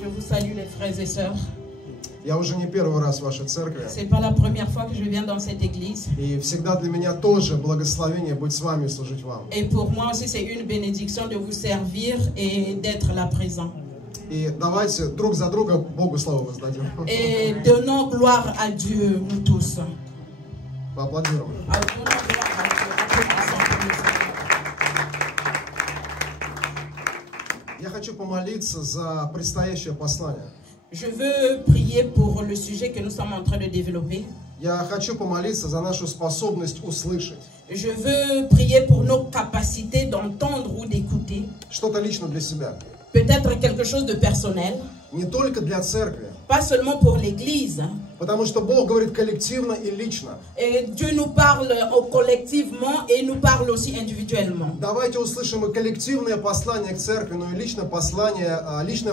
Je vous salue les frères et sœurs. Я уже не первый раз в вашей церкви. C'est pas la première fois que je viens dans cette église. И всегда для меня тоже благословение быть с вами и служить вам. Et pour moi aussi, c'est une bénédiction de vous servir et d'être là présent. И давайте друг за друга Богу славу воздадим. Et donnons gloire à Dieu, nous tous. Поаплодируем. Donnons gloire à Dieu. Я хочу помолиться за предстоящее послание. Je veux prier pour le sujet que nous sommes en train de développer. Я хочу помолиться за нашу способность услышать. Je veux prier pour nos capacités d'entendre ou d'écouter. Что-то лично для себя. Peut-être quelque chose de personnel. Не только для церкви. Pas seulement pour l'église. Потому что Бог говорит коллективно и лично. Et Dieu nous parle collectivement et nous parle aussi individuellement. Давайте услышим и коллективное послание к церкви, но и личное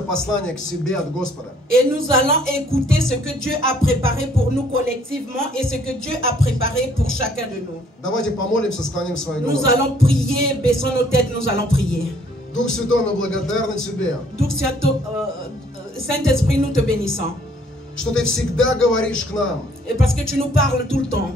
послание к себе от Господа. Et nous allons écouter ce que Dieu a préparé pour nous collectivement et ce que Dieu a préparé pour chacun de nous. Давайте помолимся, склоним свои головы. Nous allons prier, baissons nos têtes, nous allons prier. Дух Святой, мы благодарны Тебе, Saint-Esprit, nous te bénissons. что Ты всегда говоришь к нам. Et parce que tu nous parles tout le temps.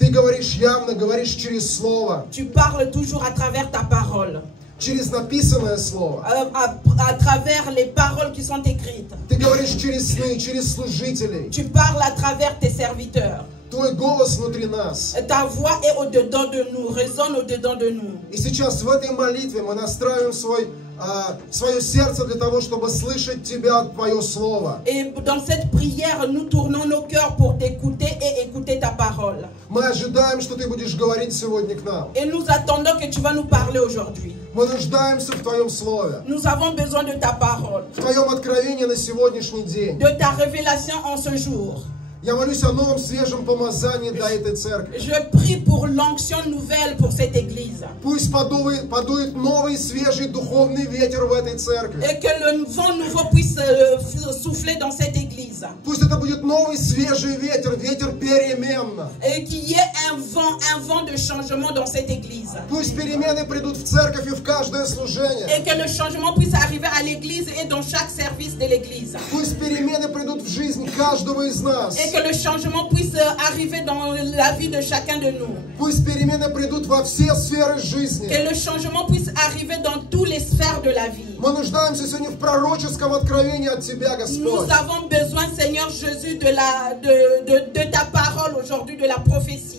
Ты говоришь явно, говоришь через Слово, Tu parles toujours à travers ta parole. через написанное Слово. À travers les paroles qui sont écrites. Ты говоришь через сны, через служителей. Tu parles à travers tes serviteurs. Твой голос внутри нас. Ta voix est au-dedans de nous, résonne au-dedans de nous. И сейчас в этой молитве мы настраиваем свое сердце для того, чтобы слышать Тебя, Твое Слово. Et dans cette prière, nous tournons nos cœurs pour t'écouter et écouter ta parole. Мы ожидаем, что Ты будешь говорить сегодня к нам. Et nous attendons que tu vas nous parler aujourd'hui. Мы нуждаемся в Твоем Слове, Nous avons besoin de ta parole, в Твоем откровении на сегодняшний день. de ta révélation en ce jour. Я молюсь о новом свежем помазании для этой церкви. Je prie pour l'onction nouvelle pour cette église. Пусть подует новый свежий духовный ветер в этой церкви. Et que le vent nouveau puisse souffler dans cette église. Пусть это будет новый свежий ветер, ветер перемен. Et qu'il y ait un vent de changement dans cette église. Пусть перемены придут в церковь и в каждое служение. Et que le changement puisse arriver à l'église et dans chaque service de l'église. Пусть перемены придут в жизнь каждого из нас. Et que le changement puisse arriver dans la vie de chacun de nous. Пусть перемены придут во все сферы жизни. Que le changement puisse arriver dans toutes les sphères de la vie. Мы нуждаемся сегодня в пророческом откровении от Тебя, Господь. Nous avons besoin, Seigneur Jésus, de ta parole aujourd'hui, de la prophétie.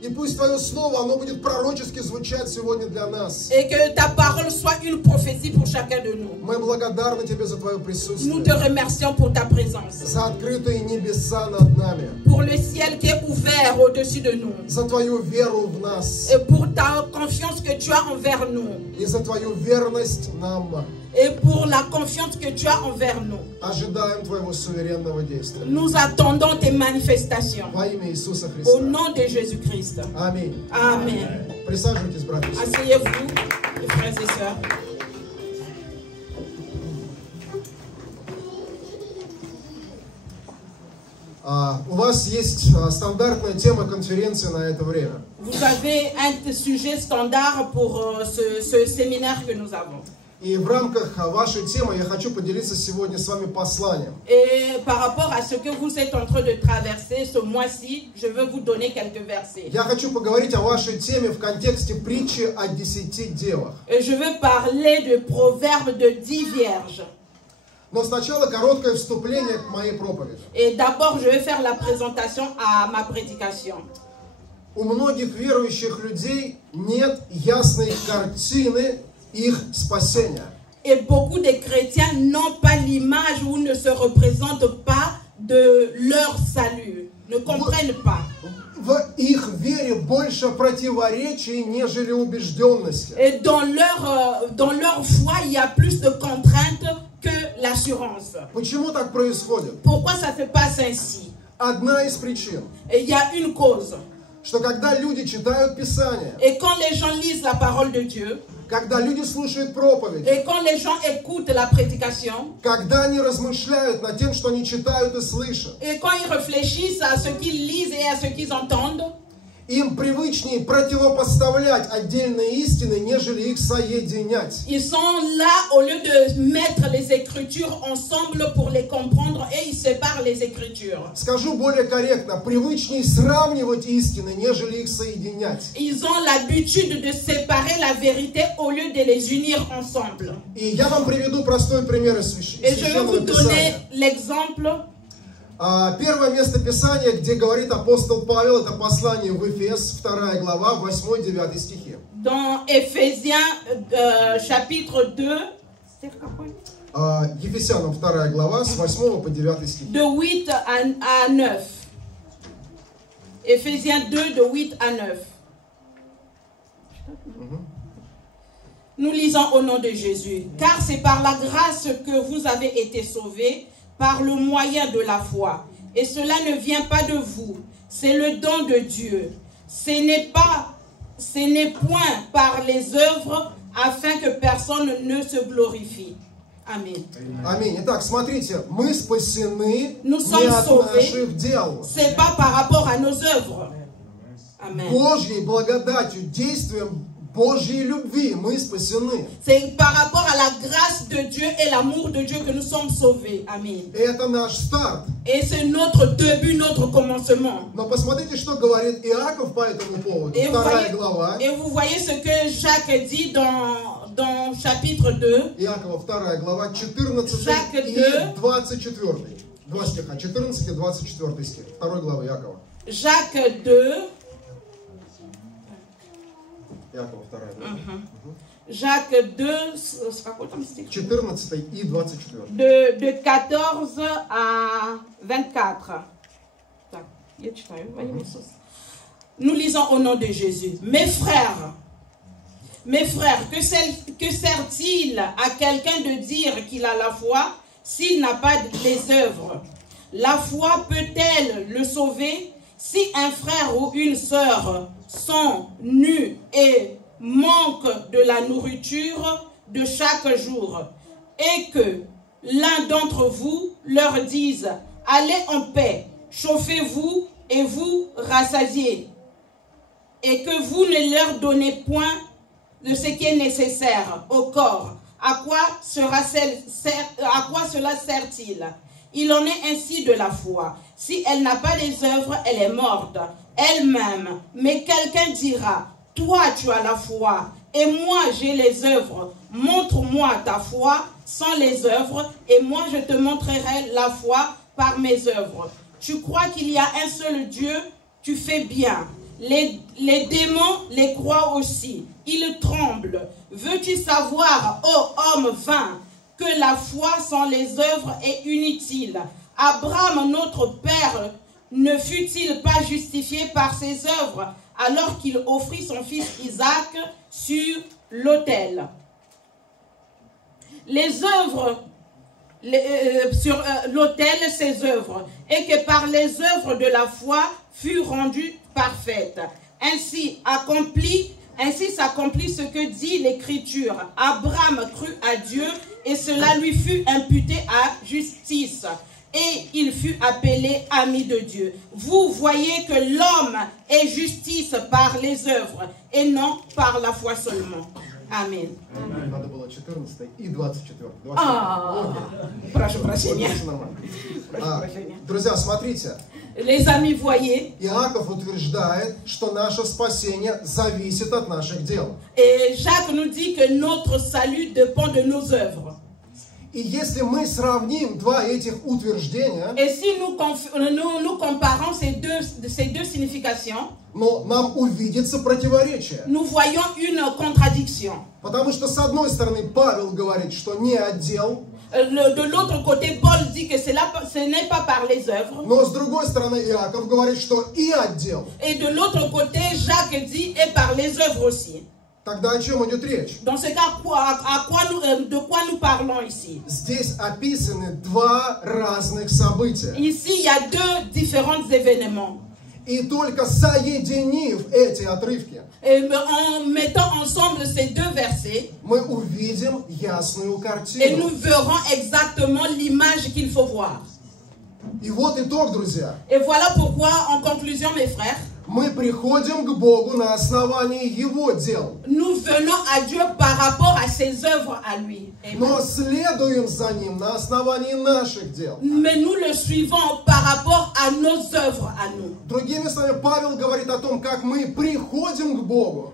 И пусть Твое Слово, оно будет пророчески звучать сегодня для нас. Et que ta parole soit une prophétie pour chacun de nous. Мы благодарны Тебе за Твое Nous присутствие, te remercions pour ta présence. за открытые небеса над нами, Pour le ciel qui est ouvert au-dessus de nous. за Твою веру в нас Et pour ta confiance que tu as envers nous. и за Твою верность нам. Et pour la confiance que tu as envers nous. Ожидаем Твоего суверенного действия. Nous attendons tes manifestations. Во имя Иисуса Au Христа. nom de Jésus-Christ. Аминь. Amen. Присаживайтесь, братья. Asseyez-vous, les frères et sœurs. У вас есть стандартная тема конференции на это время. Vous avez un sujet standard pour ce séminaire que nous avons. И в рамках вашей темы я хочу поделиться сегодня с вами посланием. Et par rapport à ce que vous êtes en train de traverser ce mois-ci, je veux vous donner quelques versets. Я хочу поговорить о вашей теме в контексте притчи о 10 девах. Et je veux parler de proverbes de 10 vierges. Но сначала короткое вступление к моей проповеди. Et d'abord, je vais faire la présentation à ma prédication. У многих верующих людей нет ясной картины их спасения. Et beaucoup de chrétiens n'ont pas l'image ou ne se représentent pas de leur salut, ne comprennent pas. В их вере больше противоречий, нежели убежденности. Et dans leur foi, il y a plus de contraintes que l'assurance. Почему так происходит? Pourquoi ça se passe ainsi? Одна из причин, Et il y a une cause. что когда люди читают Писание, Et quand les gens lisent la parole de Dieu, когда люди слушают проповедь, et quand les gens écoutent la prédication, когда они размышляют над тем, что они читают и слышат, et quand ils réfléchissent à ce qu'ils lisent et à ce qu'ils entendent, Им привычнее противопоставлять отдельные истины, нежели их соединять. Ils sont là au lieu de mettre les Écritures ensemble pour les comprendre et ils séparent les Écritures. Скажу более корректно, привычнее сравнивать истины, нежели их соединять. Ils ont l'habitude de séparer la vérité au lieu de les unir ensemble. И я вам приведу простой пример из Et je vais vous Священного donner Писания. l'exemple. Первое место Писания, где говорит апостол Павел, это послание в Ефес, 2 глава, 8-9 стихи. Dans Éphésiens chapitre 2, Ефесянам 2 глава, с 8 по 9 стихи. de 8 à 9. Éphésiens 2, de 8 à 9. Nous lisons au nom de Jésus. Car c'est par la grâce que vous avez été sauvés, par le moyen de la foi. Et cela ne vient pas de vous, c'est le don de Dieu. Ce n'est point par les œuvres, afin que personne ne se glorifie. Amen. Аминь. Итак, смотрите, мы спасены Nous не sommes от sauvés. наших дел. C'est pas par rapport à nos œuvres. Amen. Божьей благодатью, действием Божьей любви мы спасены. C'est par rapport à la grâce de Dieu et l'amour de Dieu que nous sommes sauvés. Amen. И это наш старт. Et c'est notre début, notre commencement. Но посмотрите, что говорит Иаков по этому поводу. Et 2 глава. vous voyez ce que Jacques dit dans chapitre 2. Иакова 2 глава, 14 Jacques и 2. 24. Два стиха, 14 и 24 стих. 2 главы Иакова. Jacques 2. Иакова 2 глава. Jacques 2, 14 и 24. de 14 à 24. Nous lisons au nom de Jésus. Mes frères, que sert-il à quelqu'un de dire qu'il a la foi s'il n'a pas les œuvres? La foi peut-elle le sauver? Si un frère ou une sœur sont nus et manquent de la nourriture de chaque jour, et que l'un d'entre vous leur dise: allez en paix, chauffez-vous et vous rassasiez, et que vous ne leur donnez point de ce qui est nécessaire au corps, à quoi cela sert-il? Il en est ainsi de la foi. Si elle n'a pas les œuvres, elle est morte elle-même. Mais quelqu'un dira: toi tu as la foi, et moi j'ai les œuvres. Montre-moi ta foi sans les œuvres, et moi je te montrerai la foi par mes œuvres. Tu crois qu'il y a un seul Dieu? Tu fais bien. Les démons les croient aussi. Ils tremblent. Veux-tu savoir, ô homme vain, que la foi sans les œuvres est inutile? Abraham, notre père, ne fut-il pas justifié par ses œuvres alors qu'il offrit son fils Isaac sur l'autel? Les œuvres, sur l'autel, ses œuvres, et que par les œuvres de la foi fut rendue parfaite. Ainsi s'accomplit ce que dit l'Écriture. Abraham crut à Dieu et cela lui fut imputé à justice. Et il fut appelé ami de Dieu. Vous voyez que l'homme est justice par les œuvres et non par la foi seulement. Amen. Надо было 14 и 24. Прошу прощения. Друзья, смотрите. Les amis, voyez. Иаков утверждает, что наше спасение зависит от наших дел. Et Jacques nous dit que notre salut dépend de nos œuvres. И если мы сравним два этих утверждения, Et si nous comparons ces deux significations, но нам увидится противоречие. nous voyons une contradiction. Потому что с одной стороны Павел говорит, что не от дел, De l'autre côté, Paul dit que ce n'est pas par les œuvres. но с другой стороны Иаков говорит, что и от дел. Et de l'autre côté, Jacques dit et par les œuvres aussi. Тогда о чем идет речь? Dans ce cas, de quoi nous parlons ici? Здесь описаны два разных события. Ici, il y a deux différents événements. И только соединив эти отрывки, Et en mettant ensemble ces deux versets, мы увидим ясную et картину. nous verrons exactement l'image qu'il faut voir. И вот итог, друзья. Et voilà pourquoi, en conclusion, mes frères, Мы приходим к Богу на основании Его дел. Nous venons à Dieu par rapport à ses œuvres à lui. Amen. Но следуем за Ним на основании наших дел. Mais nous le suivons par rapport à nos œuvres à nous. Другими словами, Павел говорит о том, как мы приходим к Богу.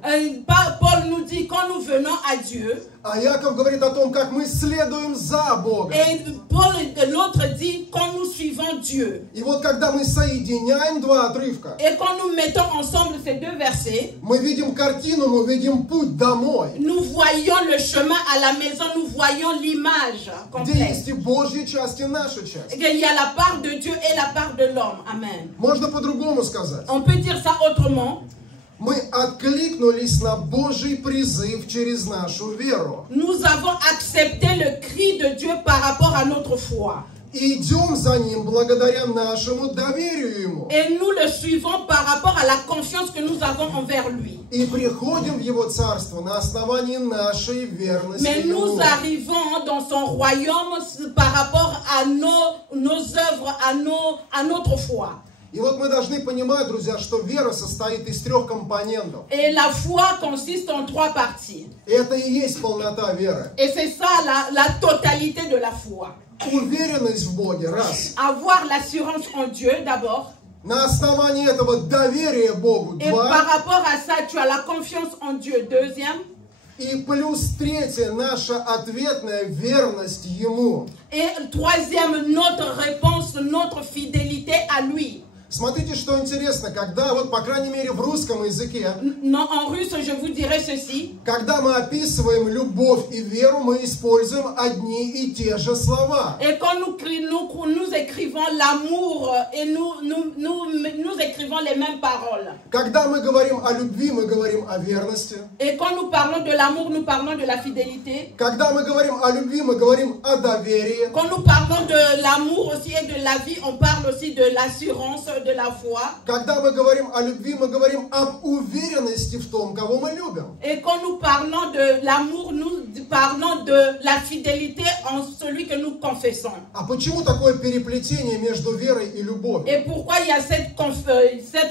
Paul nous dit quand nous venons à Dieu. А Яков говорит о том, как мы следуем за Богом. Et Paul de l'autre dit quand nous suivons Dieu. И вот когда мы соединяем два отрывка, Et quand nous mettons ensemble ces deux versets, мы видим картину, мы видим путь домой. nous voyons le chemin à la maison, nous voyons l'image Где complète. есть и Божья часть, и наша часть. Il y a la part de Dieu et la part de l'homme. Amen. Можно по-другому сказать. On peut dire ça autrement. Мы откликнулись на Божий призыв через нашу веру. Nous avons accepté le cri de Dieu par rapport à notre foi. И идем за Ним благодаря нашему доверию Ему. Et nous le suivons par rapport à la confiance que nous avons envers lui. И приходим в Его Царство на основании нашей верности Mais nous Ему. arrivons dans son royaume par rapport à nos œuvres, à notre foi. И вот мы должны понимать, друзья, что вера состоит из трех компонентов. Et la foi consiste en trois parties. И это и есть полнота веры. Et c'est ça la totalité de la foi. Уверенность в Боге, раз. Avoir l'assurance en Dieu d'abord. На основании этого доверия Богу, Et par два. rapport à ça, tu as la confiance en Dieu, deuxième. И плюс третье, наша ответная верность Ему. Et troisième, notre réponse, notre fidélité à lui. Смотрите, что интересно, когда, вот по крайней мере в русском языке, Non, en russe, je vous dirais ceci. когда мы описываем любовь и веру, мы используем одни и те же слова. Et quand nous écrivons l'amour et nous écrivons les mêmes paroles. Когда мы говорим о любви, мы говорим о верности. Et quand nous parlons de l'amour, nous parlons de la fidélité. Когда мы говорим о любви, мы говорим о доверии. Quand nous parlons de l'amour aussi et de la vie, on parle aussi de l'assurance, de la foi. Когда мы говорим о любви, мы говорим об уверенности в том, кого мы любим. Et quand nous parlons de l'amour, nous parlons de la fidélité en celui que nous confessons. А почему такое переплетение между верой и любовью? Et pourquoi il y a cette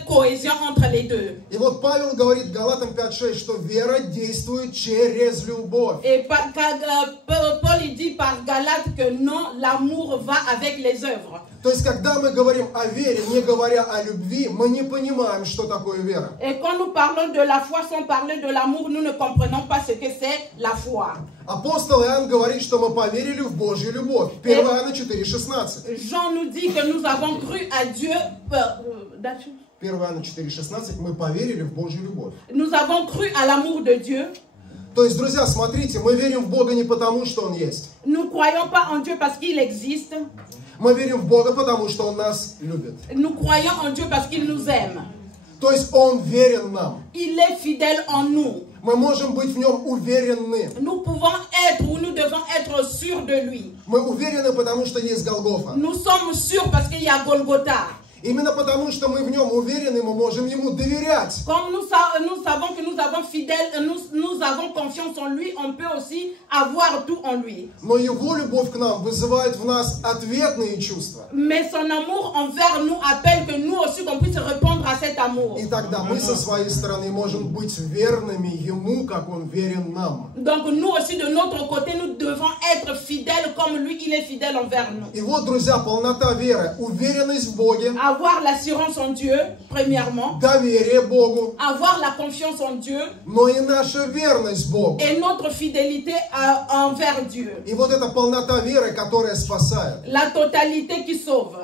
cohésion entre les deux? И вот Павел говорит Галатам 5:6, что вера действует через любовь. Et Paul il dit par Galate que non, l'amour va avec les œuvres. То есть, когда мы говорим о вере, не говоря о любви, мы не понимаем, что такое вера. Et quand nous parlons de la foi sans parler de l'amour, nous ne comprenons pas ce que c'est la foi. Апостол Иоанн говорит, что мы поверили в Божью любовь. 1 Иоанна 4:16. Jean nous dit que nous avons cru à Dieu. 1 Иоанна 4:16. Мы поверили в Божью любовь. Nous avons cru à l'amour de Dieu. То есть, друзья, смотрите, мы верим в Бога не потому, что Он есть. Nous ne croyons pas en Dieu parce qu'il existe. Мы верим в Бога, потому что Он нас любит. Nous croyons en Dieu parce qu'il nous aime. То есть Он верен нам. Il est fidèle en nous. Мы можем быть в Нем уверены. Nous pouvons être ou nous devons être sûrs de lui. Мы уверены, потому что есть Голгофа. Nous sommes sûrs parce qu'il y a Golgotha. Именно потому, что мы в Нем уверены, мы можем Ему доверять. Comme nous savons que nous avons confiance en lui, on peut aussi avoir tout en lui. Но Его любовь к нам вызывает в нас ответные чувства. Mais son amour envers nous appelle que nous aussi qu'on puisse répondre à cet amour. И тогда мы со своей стороны можем быть верными Ему, как Он верен нам. Donc nous aussi de notre côté, nous devons être fidèles comme lui, il est fidèle envers nous. И вот, друзья, полнота веры, уверенность в Боге, Avoir l'assurance en Dieu, premièrement. доверие Богу, Avoir la confiance en Dieu. но и наша верность Богу. Et notre fidélité envers Dieu. И вот эта полнота веры, которая спасает. La totalité qui sauve.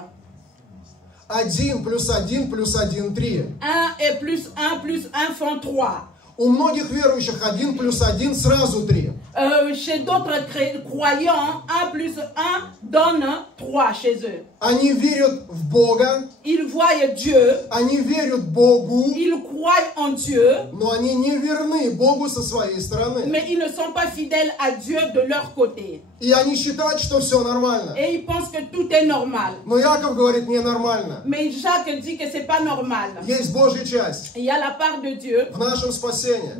1 плюс 1 плюс 1 3. 1 et plus 1 font 3. У многих верующих 1 плюс 1 сразу 3. Chez d'autres croyants, 1 plus 1 donne 3 chez eux. Они верят в Бога, Ils voient Dieu, они верят Богу, ils croient en Dieu, но они не верны Богу со своей стороны. mais ils ne sont pas fidèles à Dieu de leur côté. И они считают, что все нормально. Et ils pensent que tout est normal. Но Яков говорит, ненормально. Mais Jacques dit que c'est pas normal. Есть Божья часть Il y a la part de Dieu в нашем спасении,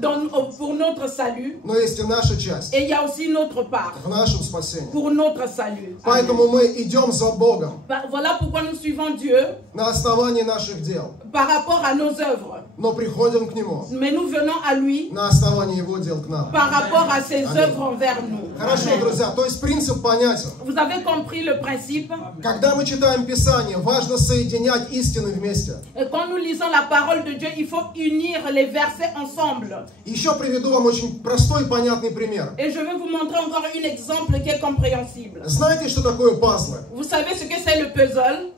pour notre salut, но есть и наша часть. часть Et il y a aussi notre part в нашем спасении. pour notre salut. Amen. Поэтому мы идем за Богом Voilà pourquoi nous suivons Dieu на основании наших дел, par rapport à nos œuvres. но приходим к Нему Mais nous venons à lui на основании Его дел к нам. par rapport à ses œuvres envers nous. Хорошо, Amen. друзья, то есть принцип понятен. Vous avez compris le principe? Когда мы читаем Писание, важно соединять истины вместе. Et quand nous lisons la parole de Dieu, il faut unir les versets ensemble. Еще приведу вам очень простой и понятный пример. Et je vais vous montrer encore un exemple qui est compréhensible. Знаете, что такое пазлы? Vous savez ce que c'est le puzzle?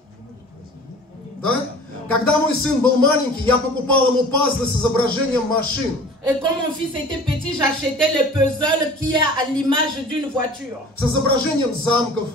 Да? Когда мой сын был маленький, я покупал ему пазлы с изображением машин. Et quand mon fils était petit, j'achetais le puzzle qui est à l'image d'une voiture, С изображением замков,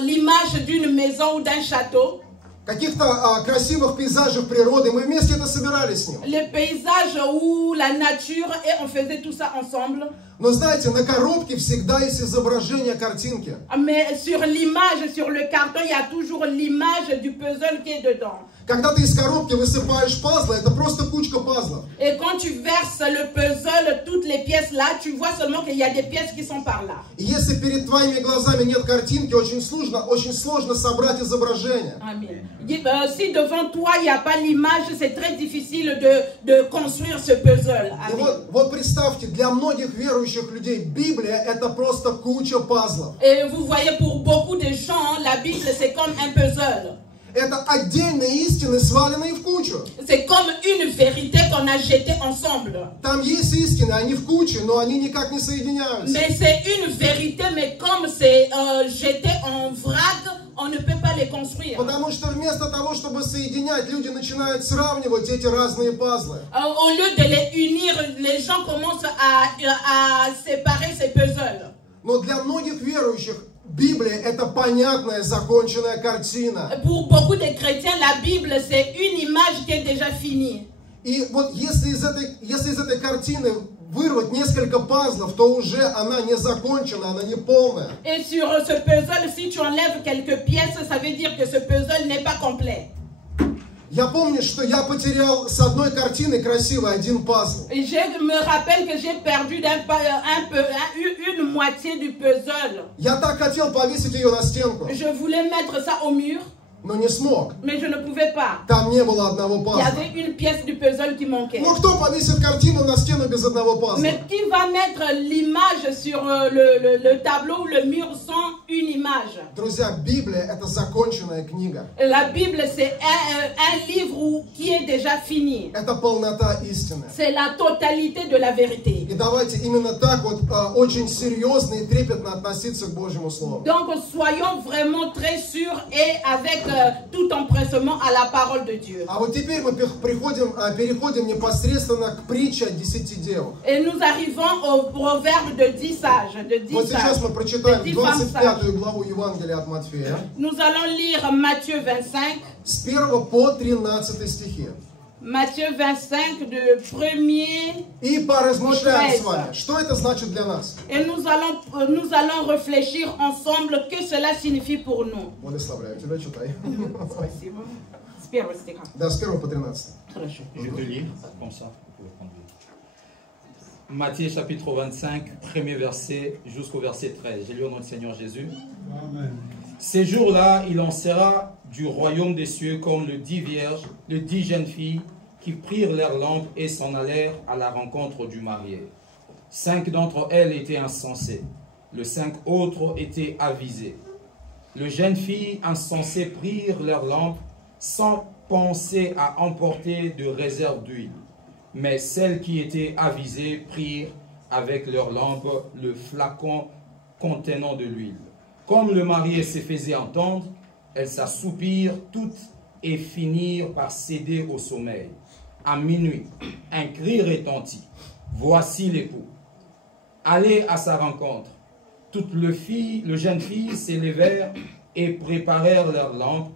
l'image d'une maison ou d'un château, каких-то красивых пейзажей природы. Мы вместе это собирали с ним. les paysages ou la nature, et on faisait tout ça ensemble. Но знаете, на коробке всегда есть изображение картинки. Mais sur l'image, sur le carton, il y a toujours l'image du puzzle qui est dedans. Когда ты из коробки высыпаешь пазлы, это просто кучка пазлов. Et quand tu verses le puzzle, toutes les pièces là, tu vois seulement qu'il y a des pièces qui sont par là. И если перед твоими глазами нет картинки, очень сложно собрать изображение. Amen. Si devant toi, il n'y a pas l'image, c'est très difficile de construire ce puzzle. И Amen. вот представьте, для многих верующих людей Библия это просто куча пазлов. Et vous voyez, pour beaucoup de gens, la Bible, c'est comme un puzzle. Это отдельные истины, сваленные в кучу. C'est comme une vérité qu'on a jetée ensemble. Там есть истины, они в куче, но они никак не соединяются. Mais c'est une vérité, mais comme c'est jeté en vrac, on ne peut pas les construire. Потому что вместо того, чтобы соединять, люди начинают сравнивать эти разные пазлы. Au lieu de les unir, les gens commencent à séparer ces puzzles. Но для многих верующих Библия это понятная, законченная картина. Pour beaucoup de chrétiens, la Bible, c'est une image qui est déjà finie. И вот если из этой картины вырвать несколько пазлов, то уже она не закончена, она не полная. Et sur ce puzzle, si tu enlèves quelques pièces, ça veut dire que ce puzzle n'est pas complet. Я помню, что я потерял с одной картины красивой один пазл. Et je me rappelle que j'ai perdu une moitié du puzzle. Я так хотел повесить ее на стенку, Je voulais mettre ça au mur, но не смог. mais je ne pouvais pas. Там не было одного Il y пазла. avait une pièce du puzzle qui manquait. Ну кто повесит картину на стену без одного пазла? Mais qui va mettre l'image sur le tableau ou le mur sans une image? Друзья, Библия это законченная книга. La Bible, c'est un livre qui est déjà fini. Это полнота истины. C'est la totalité de la vérité. И давайте именно так вот очень серьезно и трепетно относиться к Божьему Слову. Donc, soyons vraiment très sûrs et avec tout empressement à la parole de Dieu. А вот теперь мы переходим непосредственно к притче о 10 девах. Et nous arrivons au proverbe de 10 sages. De 10 Вот сейчас мы sages. прочитаем De 10 femmes 25 главу Евангелия от Матфея Nous allons lire Matthieu 25. с 1 по 13 стихи. Matthieu 25, de 1er. И поразмышляем с 13. вами, что это значит для нас. Et nous allons réfléchir ensemble que cela signifie pour nous. Благословляю тебя, читай. Спасибо. С первого стиха. Да, с 1 по 13. Хорошо. Je te lis comme ça. Vous pouvez prendre. Matthieu chapitre 25, premier verset jusqu'au verset 13. J'ai lu au nom du Seigneur Jésus. Amen. Ces jours-là, il en sera du royaume des cieux comme le 10 vierges, les 10 jeunes filles qui prirent leurs lampes et s'en allèrent à la rencontre du marié. 5 d'entre elles étaient insensées, les 5 autres étaient avisées. Les jeunes filles insensées prirent leurs lampes sans penser à emporter de réserve d'huile. Mais celles qui étaient avisées prirent avec leurs lampes le flacon contenant de l'huile. Comme le marié se faisait entendre, elles s'assoupirent toutes et finirent par céder au sommeil. À minuit, un cri retentit. Voici l'époux. Allez à sa rencontre. Toutes les jeunes filles s'élevèrent et préparèrent leurs lampes.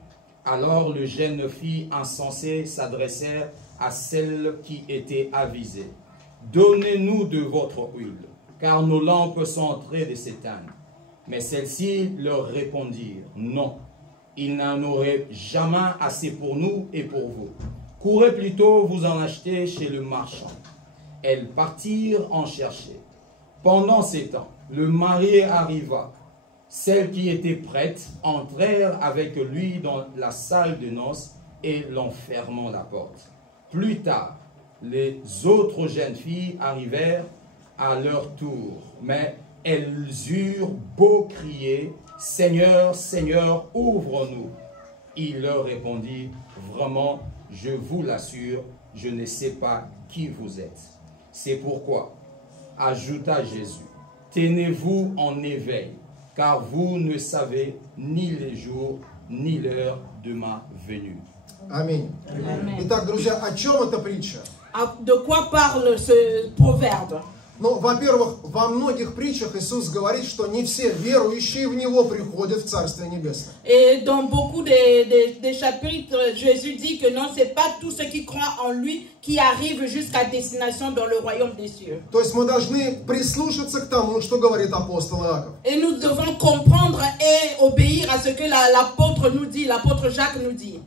Alors les jeunes filles insensées s'adressèrent à celles qui étaient avisées. Donnez-nous de votre huile, car nos lampes sont en train de s'éteindre. Mais celles-ci leur répondirent, non, il n'en aurait jamais assez pour nous et pour vous. Courez plutôt vous en acheter chez le marchand. Elles partirent en chercher. Pendant ces temps, le marié arriva. Celles qui étaient prêtes entrèrent avec lui dans la salle de noces et l'enfermant la porte. Plus tard, les autres jeunes filles arrivèrent à leur tour, mais elles eurent beau crier « Seigneur, Seigneur, ouvre-nous !» Il leur répondit « Vraiment, je vous l'assure, je ne sais pas qui vous êtes. » C'est pourquoi, ajouta Jésus, « Tenez-vous en éveil, car vous ne savez ni les jours, ni l'heure de ma venue. » Аминь. Amen. Итак, друзья, о чем эта притча? De quoi parle ce proverbe? Ну, во-первых, во многих притчах Иисус говорит, что не все верующие в Него приходят в Царствие Небесное. Et dans beaucoup des chapitres, Jésus dit que non, c'est pas tous ceux qui croient en lui qui arrivent jusqu'à destination dans le royaume des cieux. То есть мы должны прислушаться к тому, что говорит апостол Иаков. Et nous devons comprendre et obéir à ce que l'apôtre nous dit, l'apôtre Jacques nous dit.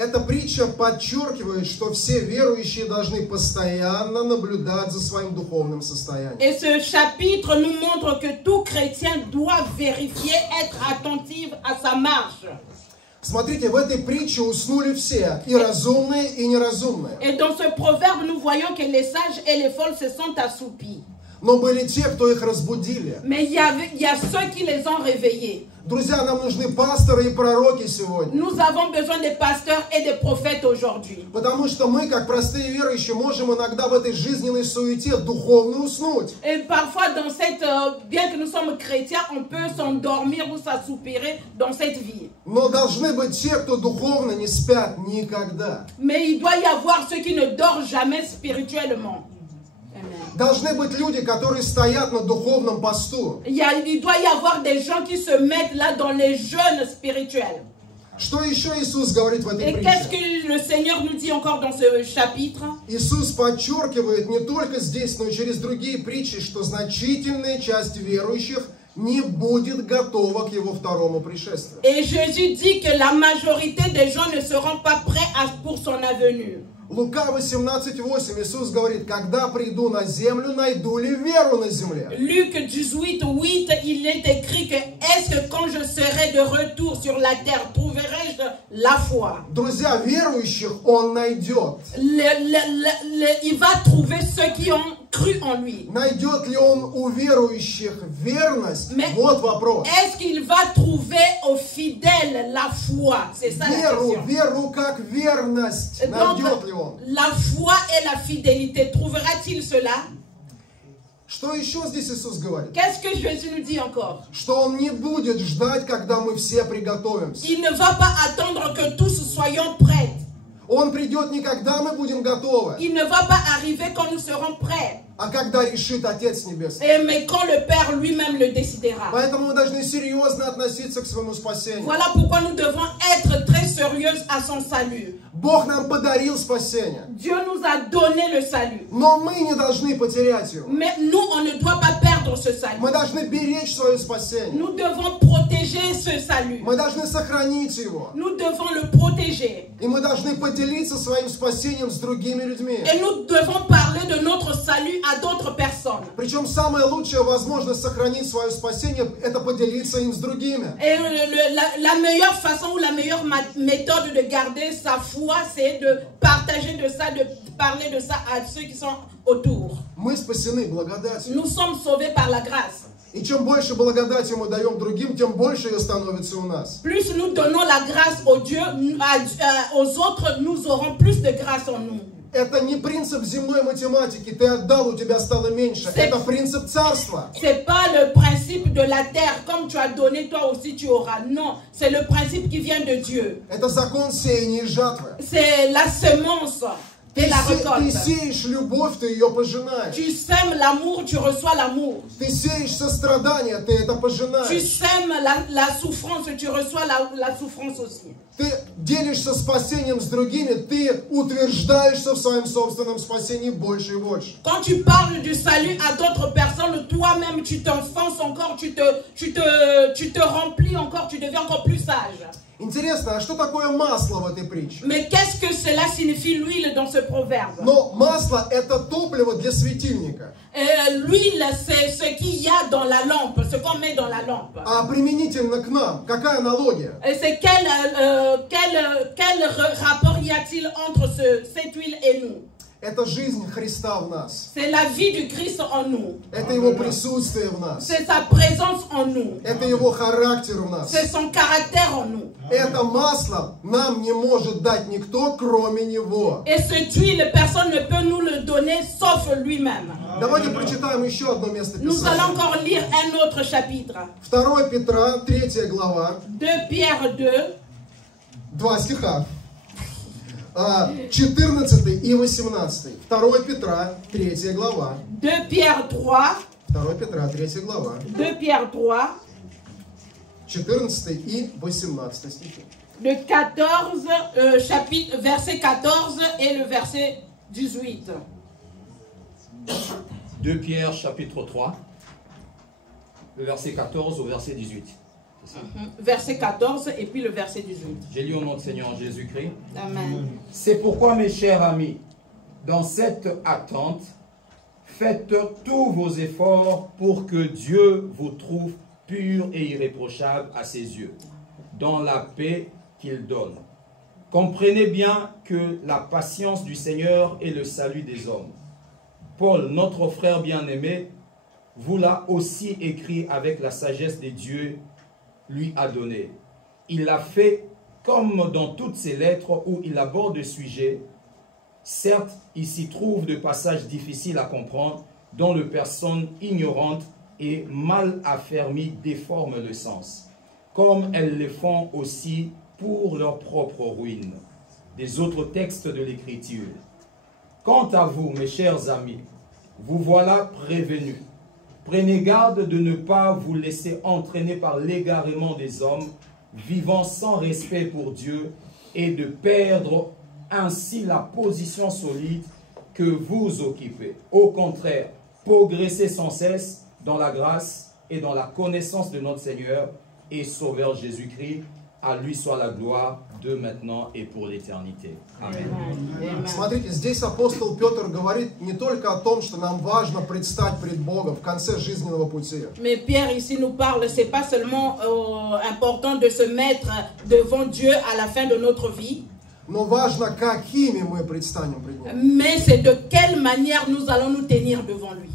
Эта притча подчеркивает, что все верующие должны постоянно наблюдать за своим духовным состоянием. Et ce chapitre nous montre que tout chrétien doit vérifier, être attentif à sa marche. Смотрите, в этой притче уснули все, и разумные, и неразумные. Et dans ce proverbe, nous voyons que les sages et les folles se sont assoupis. Но были те, кто их разбудили. Mais il y a ceux qui les ont réveillés. Друзья, нам нужны пасторы и пророки сегодня. Nous avons besoin des pasteurs et des prophètes aujourd'hui. Потому что мы, как простые верующие, можем иногда в этой жизненной суете духовно уснуть. Et parfois, dans cette, bien que nous sommes chrétiens, on peut s'endormir ou s'assoupirer dans cette vie. Но должны быть те, кто духовно не спят никогда. Mais il doit y avoir ceux qui ne dorment jamais spirituellement. Должны быть люди, которые стоят на духовном посту. Il doit y avoir des gens qui se mettent là dans les jeûnes spirituels. Что еще Иисус говорит в этой Et qu'est-ce притче? que le Seigneur nous dit encore dans ce chapitre? Иисус подчеркивает не только здесь, но и через другие притчи, что значительная часть верующих не будет готова к Его второму пришествию. Et Jésus dit que la majorité des gens ne seront pas prêts pour son avenue. Лука 18:8 Иисус говорит: когда приду на землю, найду ли веру на земле? Luc 18:8, il est écrit que est-ce que quand je serai de retour sur la terre, trouverai-je la foi? Друзья, верующих Он найдет. Il va trouver ceux qui ont cru en lui. Найдет ли Он у верующих верность? Mais Вот вопрос. est-ce qu'il va trouver aux fidèles la foi? C'est ça la question. Веру как верность. Donc, Найдет ли Он? la foi et la fidélité, trouvera-t-il cela? Что еще здесь Иисус говорит? Qu'est-ce que Jésus nous dit encore? Что Он не будет ждать, когда мы все приготовимся. Il ne va pas attendre que tous soyons prêts. Он придет не когда мы будем готовы, Il ne va pas arriver quand nous serons prêts, а когда решит Отец Небесный. mais quand le Père lui-même le décidera. Поэтому мы должны серьезно относиться к своему спасению. Voilà pourquoi nous devons être très sérieux à son salut. Бог нам подарил спасение, Dieu nous a donné le salut. но мы не должны потерять его. Mais nous, on ne doit pas perdre ce salut. Мы должны беречь свое спасение. Nous devons protéger ce salut. Мы должны сохранить его. Nous devons le protéger. И мы должны поделиться своим спасением с другими людьми. Et nous devons parler de notre salut à d'autres personnes. Причем самая лучшая возможность сохранить свое спасение – это поделиться им с другими. Et la meilleure façon ou la meilleure méthode de garder sa foi, c'est de partager de ça, de parler de ça à ceux qui sont autour. Мы спасены благодатью. Nous sommes sauvés par la grâce. И чем больше благодати мы даем другим, тем больше ее становится у нас. Plus nous donnons la grâce aux dieux, aux autres, nous aurons plus de grâce en nous. Это не принцип земной математики. Ты отдал, у тебя стало меньше. Это принцип царства. C'est pas le principe de la terre, comme tu as donné, toi aussi tu auras. Non, c'est le principe qui vient de Dieu. Это закон сеяния и жатвы. C'est la semence et la Ты récolte. сеешь любовь, ты ее пожинаешь. Tu sèmes l'amour, tu reçois l'amour. Ты сеешь сострадание, ты это Tu пожинаешь. sèmes la souffrance, tu reçois la souffrance aussi. Ты делишься спасением с другими, ты утверждаешься в своем собственном спасении больше и больше. Quand tu parles du salut à d'autres personnes, toi-même tu t'enfonces encore, tu te remplis encore, tu deviens encore plus sage. Интересно, а что такое масло в этой притче? Mais qu'est-ce que cela signifie l'huile dans ce proverbe? Но масло это топливо для светильника. L'huile, c'est ce qu'il y a dans la lampe, ce qu'on met dans la lampe. А применительно к нам, какая аналогия? Et c'est quel rapport y a-t-il entre cette huile et nous? Это жизнь Христа в нас. C'est la vie du Christ en nous. Это Его присутствие в нас. C'est sa présence en nous. Это Его характер в нас. C'est son caractère en nous. Это масло нам не может дать никто, кроме Него. Et cette huile, personne ne peut nous le donner sauf lui-même. Давайте прочитаем еще одно место Nous allons Писания. encore lire un autre chapitre. 2 Петра, 3 глава, 2 Pierre 2, 2 стиха. 14 и 18. 2 Петра, 3 глава. 2 Pierre 3, 2 Петра, 3 глава. 2 Pierre 3, 14 и 18 стихи. le 14, chapitre, verset 14 et le verset 18. 2 Pierre chapitre 3, le verset 14 au verset 18. C'est ça. Verset 14 et puis le verset 18. J'ai lu au nom du Seigneur Jésus-Christ. Amen. C'est pourquoi, mes chers amis, dans cette attente, faites tous vos efforts pour que Dieu vous trouve pur et irréprochable à ses yeux, dans la paix qu'il donne. Comprenez bien que la patience du Seigneur est le salut des hommes. Paul, notre frère bien-aimé, vous l'a aussi écrit avec la sagesse des dieux lui a donné. Il l'a fait comme dans toutes ses lettres où il aborde le sujet. Certes, il s'y trouve de passages difficiles à comprendre, dont les personnes ignorantes et mal affermies déforment le sens, comme elles le font aussi pour leur propre ruine. Des autres textes de l'Écriture. Quant à vous, mes chers amis, vous voilà prévenus. Prenez garde de ne pas vous laisser entraîner par l'égarement des hommes, vivant sans respect pour Dieu, et de perdre ainsi la position solide que vous occupez. Au contraire, progressez sans cesse dans la grâce et dans la connaissance de notre Seigneur et Sauveur Jésus-Christ. À lui soit la gloire de maintenant et pour l'éternité. Amen. Amen. Смотрите, здесь апостол Петр говорит не только о том, что нам важно предстать пред Богом в конце жизненного пути. Mais Pierre ici nous parle, c'est pas seulement important de se mettre devant Dieu à la fin de notre vie, Но важно, какими мы предстанем пред Ним. mais c'est de quelle manière nous allons nous tenir devant lui.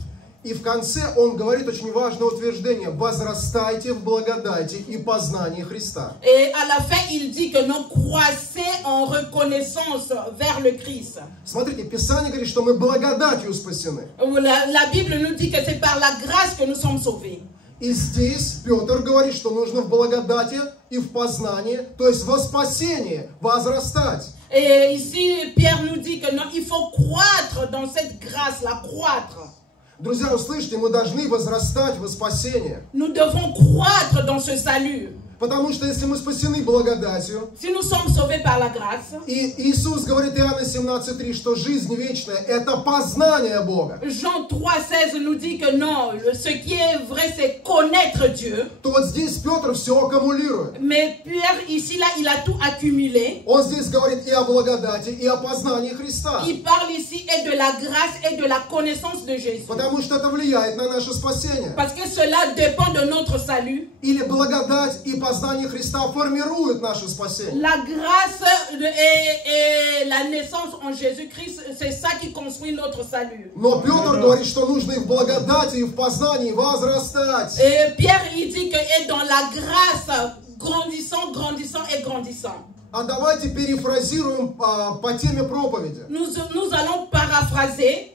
И в конце он говорит очень важное утверждение. Возрастайте в благодати и познании Христа. Et à la fin, il dit que nous croissons en reconnaissance vers le Christ. Смотрите, Писание говорит, что мы благодатью спасены. La Bible nous dit que c'est par la grâce que nous sommes sauvés. И здесь Петр говорит, что нужно в благодати и в познании, то есть во спасении, возрастать. Et ici, Pierre nous dit que non, il faut croître dans cette grâce-là, croître. Друзья, услышьте, мы должны возрастать во спасение. Nous devons croître dans ce salut. Потому что если мы спасены благодатью, Si nous sommes sauvés par la grâce, и Иисус говорит Иоанна 17:3, что жизнь вечная – это познание Бога, Jean 3,16 nous dit que non, ce qui est vrai, c'est connaître Dieu. то вот здесь Петр все аккумулирует. Mais Pierre, ici, là, il a tout accumulé. Он здесь говорит и о благодати, и о познании Христа. Il parle ici et de la grâce et de la connaissance de Jésus. Потому что это влияет на наше спасение. Parce que cela dépend de notre salut. Или благодать и познание Христа формируют наше спасение. La grâce et la naissance en Jésus-Christ, c'est ça qui construit notre salut. Но Петр говорит, что нужно и в благодати, и в познании возрастать. Et Pierre, il dit que et dans la grâce, grandissant, grandissant et grandissant. А давайте перефразируем по теме проповеди. Nous allons paraphraser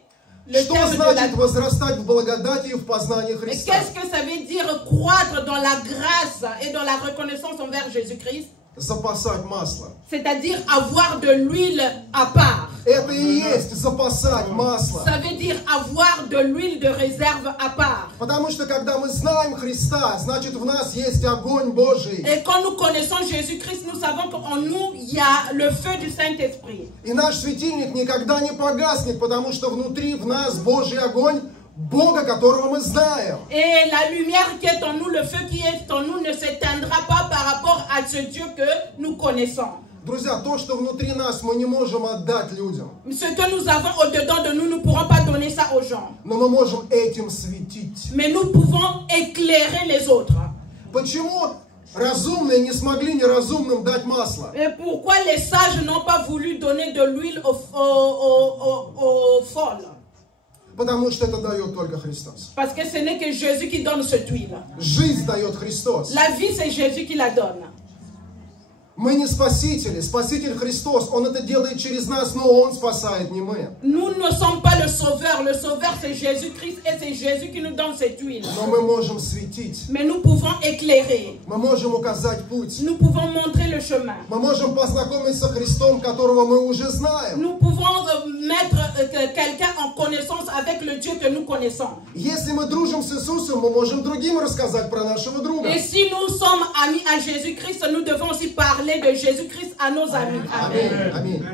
le Что terme de значит la... возрастать в благодати и в познании Et Христа? qu'est-ce que ça veut dire croître dans la grâce et dans la reconnaissance envers Jésus-Christ? Запасать масло. C'est-à-dire avoir de l'huile à part. Это и есть запасать масло. Ça veut dire avoir de l'huile de réserve à part. Потому что когда мы знаем Христа, значит в нас есть огонь Божий. Et quand nous connaissons Jésus-Christ, nous savons qu'en nous, il y a le feu du Saint-Esprit. И наш светильник никогда не погаснет, потому что внутри в нас Божий огонь, Бога, которого мы знаем. Et la lumière qui est en nous, le feu qui est en nous ne s'éteindra pas par rapport à ce Dieu que nous connaissons. Друзья, то, что внутри нас, мы не можем отдать людям. Ce que nous avons au-dedans de nous, nous ne pourrons pas donner ça aux gens. Но мы можем этим светить. Mais nous pouvons éclairer les autres. Почему разумные не смогли неразумным дать масло? Et pourquoi les sages n'ont pas voulu donner de l'huile aux folles? Потому что это дает только Христос. Parce que ce n'est que Jésus qui donne cette huile. Жизнь дает Христос. La vie, c'est Jésus qui la donne. Мы не спасители, Спаситель Христос. Он это делает через нас, но Он спасает, не мы. Nous ne sommes pas le sauveur c'est Jésus-Christ et c'est Jésus qui nous donne cette huile. Но мы можем светить. Mais nous pouvons éclairer. Мы можем указать путь. Nous pouvons montrer le chemin. Мы можем познакомиться с Христом, которого мы уже знаем. Nous pouvons mettre quelqu'un en connaissance avec le Dieu que nous connaissons. Если мы дружим с Иисусом, мы можем другим рассказать про нашего друга. Et si nous sommes amis à Jésus-Christ, nous devons aussi parler de Jésus-Christ à nos amis. Amen. Аминь.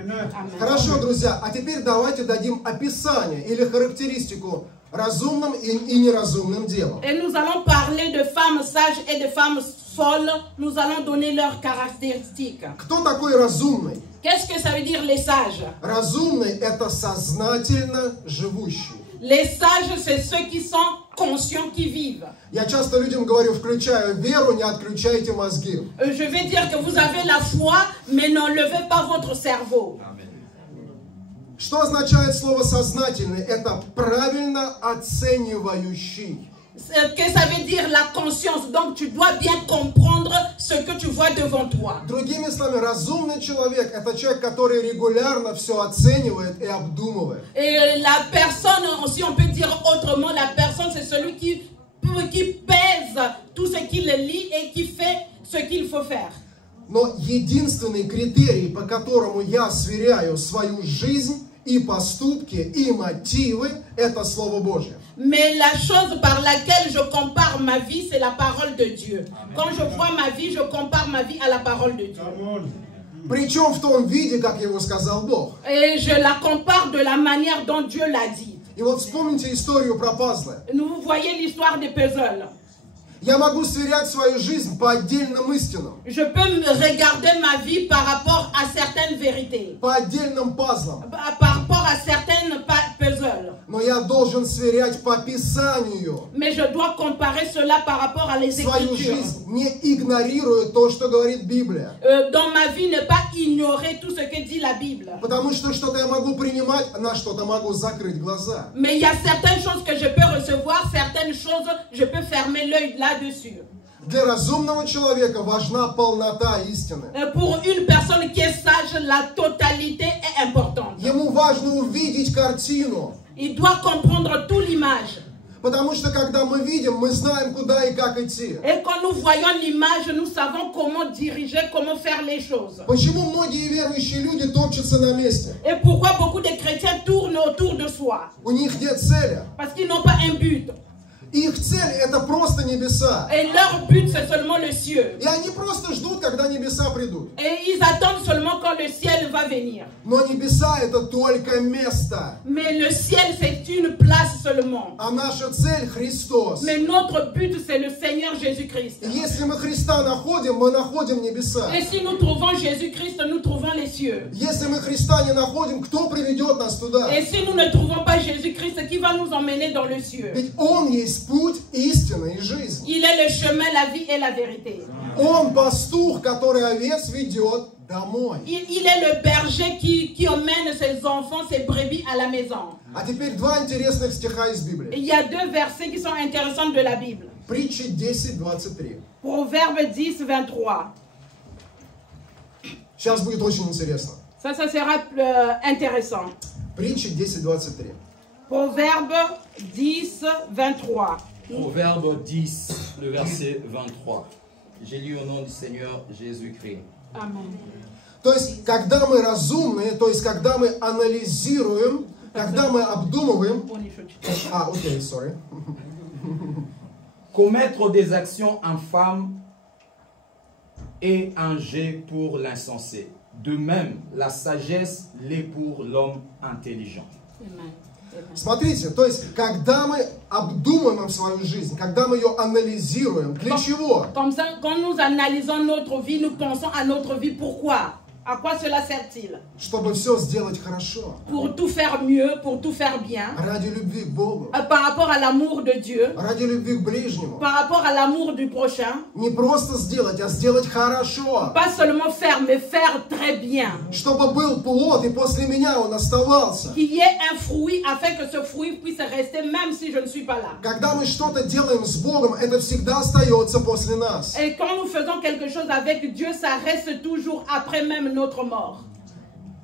Хорошо, друзья, а теперь давайте дадим описание или характеристику разумным и неразумным делам. Et nous allons parler de femmes sages et de femmes folles. Nous allons donner leurs caractéristiques. Кто такой разумный? Qu'est-ce que ça veut dire les sages? Разумный – это сознательно живущий. Les sages, c'est ceux qui sont conscients, qui vivent. Я часто людям говорю, включаю веру, не отключайте мозги. Je vais dire que vous avez la foi, mais n'enlevez pas votre cerveau. Что означает слово «сознательный»? Это правильно оценивающий. Que ça veut dire la conscience. Donc tu dois bien comprendre ce que tu vois devant toi. Другими словами, разумный человек – это человек, который регулярно все оценивает и обдумывает. Et la personne, aussi on peut dire autrement, la personne c'est celui qui pèse tout ce qu'il lit et qui fait ce qu'il faut faire. Но единственный критерий, по которому я сверяю свою жизнь и поступки, и мотивы – это Слово Божье. Mais la chose par laquelle je compare ma vie, c'est la parole de Dieu. Quand je vois ma vie, je compare ma vie à la parole de Dieu. Причем в том виде, как его сказал Бог. Et je la compare de la manière dont Dieu l'a dit. И вот вспомните историю про пазлы. Vous voyez l'histoire des puzzles. Я могу сверять свою жизнь по отдельным истинам. Je peux regarder ma vie par rapport à certaines vérités. По отдельным пазлам. Par rapport à certaines puzzles. Но я должен сверять по Писанию. Mais je dois comparer cela par rapport à les Свою Écritures. жизнь, не игнорируя то, что говорит Библия. Dans ma vie, ne pas ignorer tout ce que dit la Bible. Потому что что-то я могу принимать, на что-то могу закрыть глаза. Mais il y a certaines choses que je peux recevoir, certaines choses, je peux fermer l'œil là-dessus. Для разумного человека важна полнота истины. Pour une personne qui est sage, la totalité est importante. Ему важно увидеть картину. Il doit comprendre toute l'image. Потому что когда мы видим, мы знаем, куда и как идти. Et quand nous voyons l'image, nous savons comment diriger, comment faire les choses. Почему многие верующие люди топчутся на месте? Et pourquoi beaucoup de chrétiens tournent autour de soi? У них нет цели. Parce qu'ils n'ont pas un but. Их цель – это просто небеса. Et leur but, c'est seulement le ciel. И они просто ждут, когда небеса придут. Et ils attendent seulement quand le ciel va venir. Но небеса – это только место. Mais le ciel, c'est une place seulement. А наша цель – Христос. Mais notre but, c'est le Seigneur Jésus-Christ. И если мы Христа находим, мы находим небеса. Et si nous trouvons Jésus-Christ, nous trouvons les cieux. Если мы Христа не находим, кто приведет нас туда? Et si nous ne trouvons pas Jésus-Christ, qui va nous emmener dans le ciel? Ведь Он есть путь, истина и жизнь. Il est le chemin, la vie et la vérité. Он пастух, который овец ведет домой. Il est le berger qui emmène ses enfants, ses brebis à la maison. А теперь два интересных стиха из Библии. Il y a deux versets qui sont intéressants de la Bible. Притчи 10:23. Proverbe 10, 23. Сейчас будет очень интересно. Ça sera intéressant. Притчи 10:23. Proverbe 10, 23. Proverbe 10, le verset 23. J'ai lu au nom du Seigneur Jésus-Christ. Amen. То есть, когда мы разумные, то есть, когда мы анализируем, когда мы обдумываем... окей, sorry. Commettre des actions infâmes est un jet pour l'insensé. De même, la sagesse l'est pour l'homme intelligent. Amen. Смотрите, то есть, когда мы обдумываем свою жизнь, когда мы ее анализируем, для чего? Comme ça, quand nous analysons notre vie, nous pensons à notre vie. Pourquoi? À quoi cela sert-il? Чтобы все сделать хорошо. Pour tout faire mieux, pour tout faire bien. Ради любви к Богу. Par rapport à l'amour de Dieu. Ради любви к ближнему. Par rapport à l'amour du prochain. Не просто сделать, а сделать хорошо. Pas seulement faire, mais faire très bien. Чтобы был плод, и после меня он оставался. Qu'il y ait un fruit, afin que ce fruit puisse rester, même si je ne suis pas là. Когда мы что-то делаем с Богом, это всегда остается после нас. Et quand nous faisons quelque chose avec Dieu, ça reste toujours après même notre mort.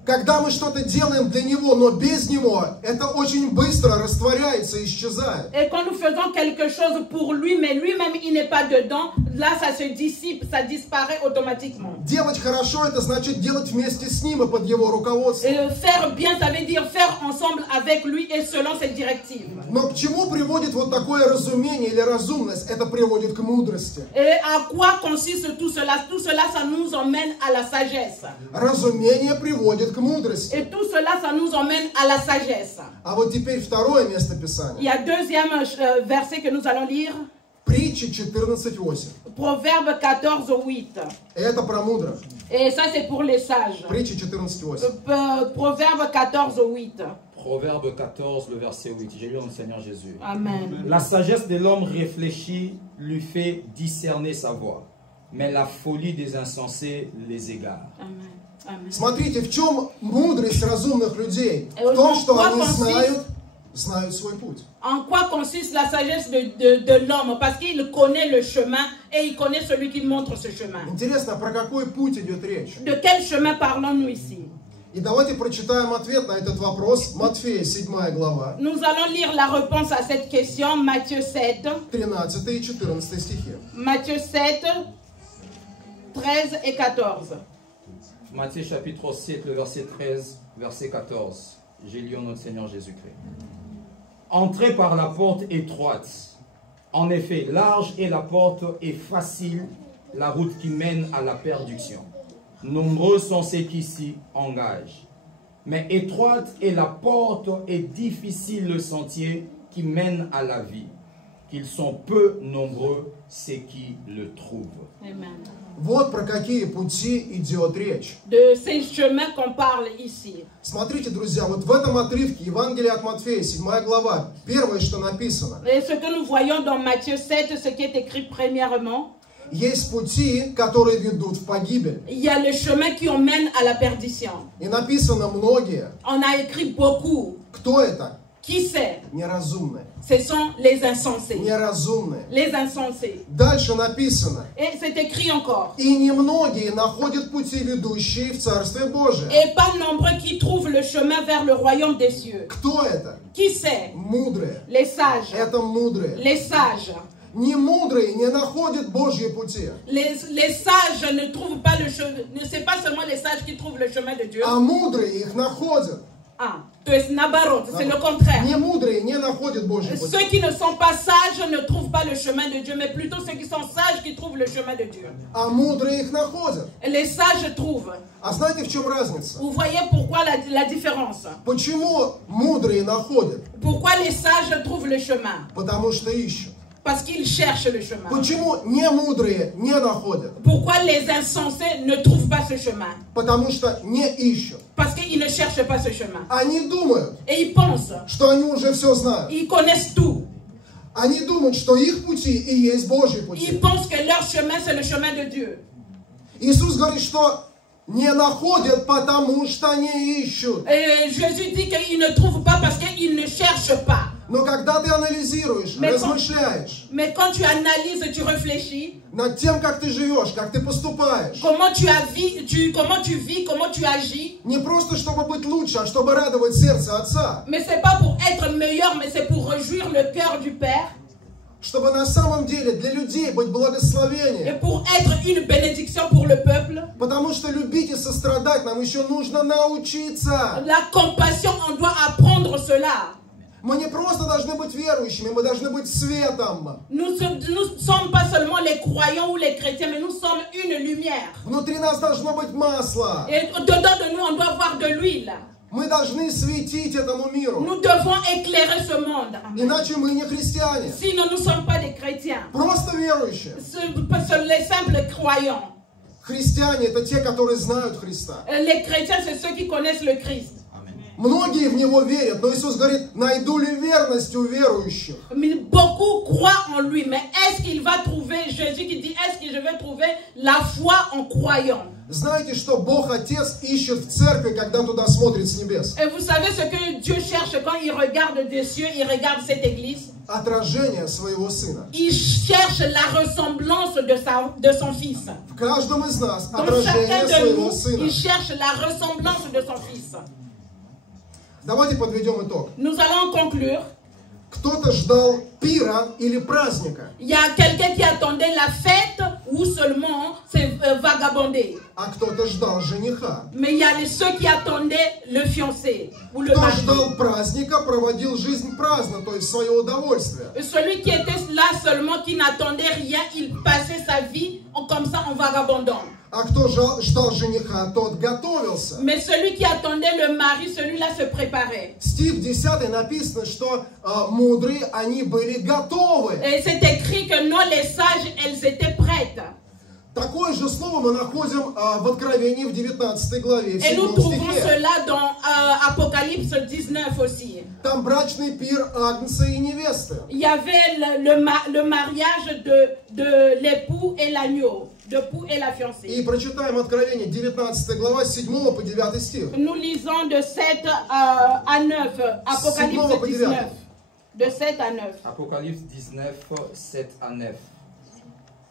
Когда мы что-то делаем для Него, но без Него, это очень быстро растворяется и исчезает. Et quand nous faisons quelque chose pour lui, mais lui-même il n'est pas dedans, là ça se dissipe, ça disparaît automatiquement. Делать хорошо, это значит делать вместе с Ним и под Его руководством. Et faire bien, ça veut dire faire ensemble avec lui et selon ses directives. Но к чему приводит вот такое разумение или разумность? Это приводит к мудрости. Et à quoi consiste tout cela? Tout cela, ça nous emmène à la sagesse. Разумение приводит к мудрости. Et tout cela, ça nous emmène à la sagesse. А вот теперь второе место Писания. Il y a deuxième verset que nous allons lire. Притчи 14:8. Proverbe 14:8. Это про мудрых. Et ça, c'est pour les sages. Притчи 14:8. Proverbe 14:8. Proverbe 14, le verset 8. J'ai lu dans le Seigneur Jésus. Amen. La sagesse de l'homme réfléchi lui fait discerner sa voie, mais la folie des insensés les égare. Amen. Amen. Смотрите, в чем мудрость разумных людей? В том, что они знают свой путь. En quoi consiste la sagesse de l'homme? Parce qu'il connaît le chemin et il connaît celui qui montre ce chemin. Интересно, про какой путь идет речь? De quel chemin parlons-nous ici? И давайте прочитаем ответ на этот вопрос. Матфея, 7 глава. Nous allons lire la réponse à cette question, Matthieu 7. 13 и 14 стихи. Matthieu 7, 13 et 14. Matthieu chapitre 7, le verset 13, verset 14. J'ai lu en notre Seigneur Jésus-Christ. Entrez par la porte étroite. En effet, large est la porte et facile la route qui mène à la perdition. Nombreux sont ceux qui s'y engagent. Mais étroite est la porte et difficile le sentier qui mène à la vie. Qu'ils sont peu nombreux ceux qui le trouvent. Amen. Вот про какие пути идет речь. De ces chemins qu'on parle ici. Смотрите, друзья, вот в этом отрывке Евангелия от Матфея, 7 глава, первое, что написано. Et ce que nous voyons dans Matthieu 7, ce qui est écrit premièrement, Есть пути, которые ведут в погибель. il y a le chemin qui emmène à la perdition. И написано многие. On a écrit beaucoup. Кто это? Qui c'est? Неразумные. Ce sont les insensés. Неразумные. Les insensés. Дальше написано. Et c'est écrit encore. И немногие находят пути, ведущие в Царствие Божие. Et pas nombreux qui trouvent le chemin vers le royaume des cieux. Кто это? Qui c'est? Мудрые. Les sages. Это мудрые. Les sages. Немудрые не находят Божьи пути. Les sages ne trouvent pas le chemin. C'est pas seulement les sages qui trouvent le chemin de Dieu. А мудрые их находят. Ah, то есть наоборот, c'est le contraire. Немудрые не находят Божьи пути. Ceux qui ne sont pas sages ne trouvent pas le chemin de Dieu, mais plutôt ceux qui sont sages qui trouvent le chemin de Dieu. А мудрые их находят. Les sages trouvent. А знаете, в чем разница? Vous voyez pourquoi la différence? Почему мудрые находят? Pourquoi les sages trouvent le chemin? Потому что ищут. Parce qu'ils cherchent le chemin. Почему немудрые не находят? Pourquoi les insensés ne trouvent pas ce chemin? Потому что не ищут. Parce qu'ils ne cherchent pas ce chemin. Они думают, Et ils pensent, что они уже все знают. ils connaissent tout. Они думают, что их пути и есть Божьи пути. Ils pensent que leur chemin, c'est le chemin de Dieu. Иисус говорит, что не находят, потому что не ищут. Et Jésus dit qu'ils ne trouvent pas parce qu'ils ne cherchent pas. Но когда ты анализируешь, размышляешь Mais quand tu analyses, tu réfléchis, над тем, как ты живешь, как ты поступаешь, comment tu vis, comment tu agis, не просто чтобы быть лучше, а чтобы радовать сердце Отца, mais c'est pas pour être meilleur, mais c'est pour réjouir le cœur du Père чтобы на самом деле для людей быть et благословением. pour être une bénédiction pour le peuple. Потому что любить и сострадать нам еще нужно научиться. La compassion, on doit apprendre cela. Мы не просто должны быть верующими, мы должны быть светом. Nous ne sommes pas seulement les croyants ou les chrétiens, mais nous sommes une lumière. Внутри нас должно быть масло. Et dedans de nous, on doit avoir de l'huile. Мы должны светить этому миру. Nous devons éclairer ce monde. Иначе мы не христиане. Sinon, nous ne sommes pas des chrétiens. Просто верующие. Les simples croyants. Христиане это те, которые знают Христа. Les chrétiens, c'est ceux qui connaissent le Christ. Многие в Него верят, но Иисус говорит, найду ли верность у верующих? Beaucoup croient en lui, mais est-ce qu'il va trouver, Jésus qui dit, est-ce que je vais trouver la foi en croyant? Знаете, что Бог Отец ищет в церкви, когда туда смотрит с небес? Et vous savez ce que Dieu cherche quand il regarde des cieux, il regarde cette église? Отражение своего Сына. Il cherche la ressemblance de son Fils. В каждом из нас Dans отражение chacun de своего nous, Сына. il cherche la ressemblance de son Fils. Давайте подведем итог. Nous allons conclure. Кто-то ждал пира или праздника, Il y a quelqu'un qui attendait la fête ou seulement c'est vagabonder. а кто-то ждал жениха. Mais il y a ceux qui attendaient le fiancé ou le Кто mari. ждал праздника, проводил жизнь праздно, то есть в свое удовольствие. Celui qui était là seulement, qui n'attendait rien, il passait sa vie comme ça en vagabondant. А кто ждал жениха, тот готовился. Mais celui qui attendait le mari, celui-là se préparait. Стих 10 написано, что мудрые, они были готовы. Et c'est écrit que non, les sages, elles étaient prêtes. Такое же слово мы находим в Откровении в 19 главе, в Et nous 7 trouvons стихе. cela dans Apocalypse 19 aussi. Там брачный пир Агнца и невесты. Il y avait le mariage de l'époux et l'agneau, de l'époux et la И fiancée. прочитаем Откровение 19 глава с 7 по 9 стих. Nous lisons de 7 à 9, Apocalypse 19, de 7 à 9. Apocalypse 19, 7 à 9.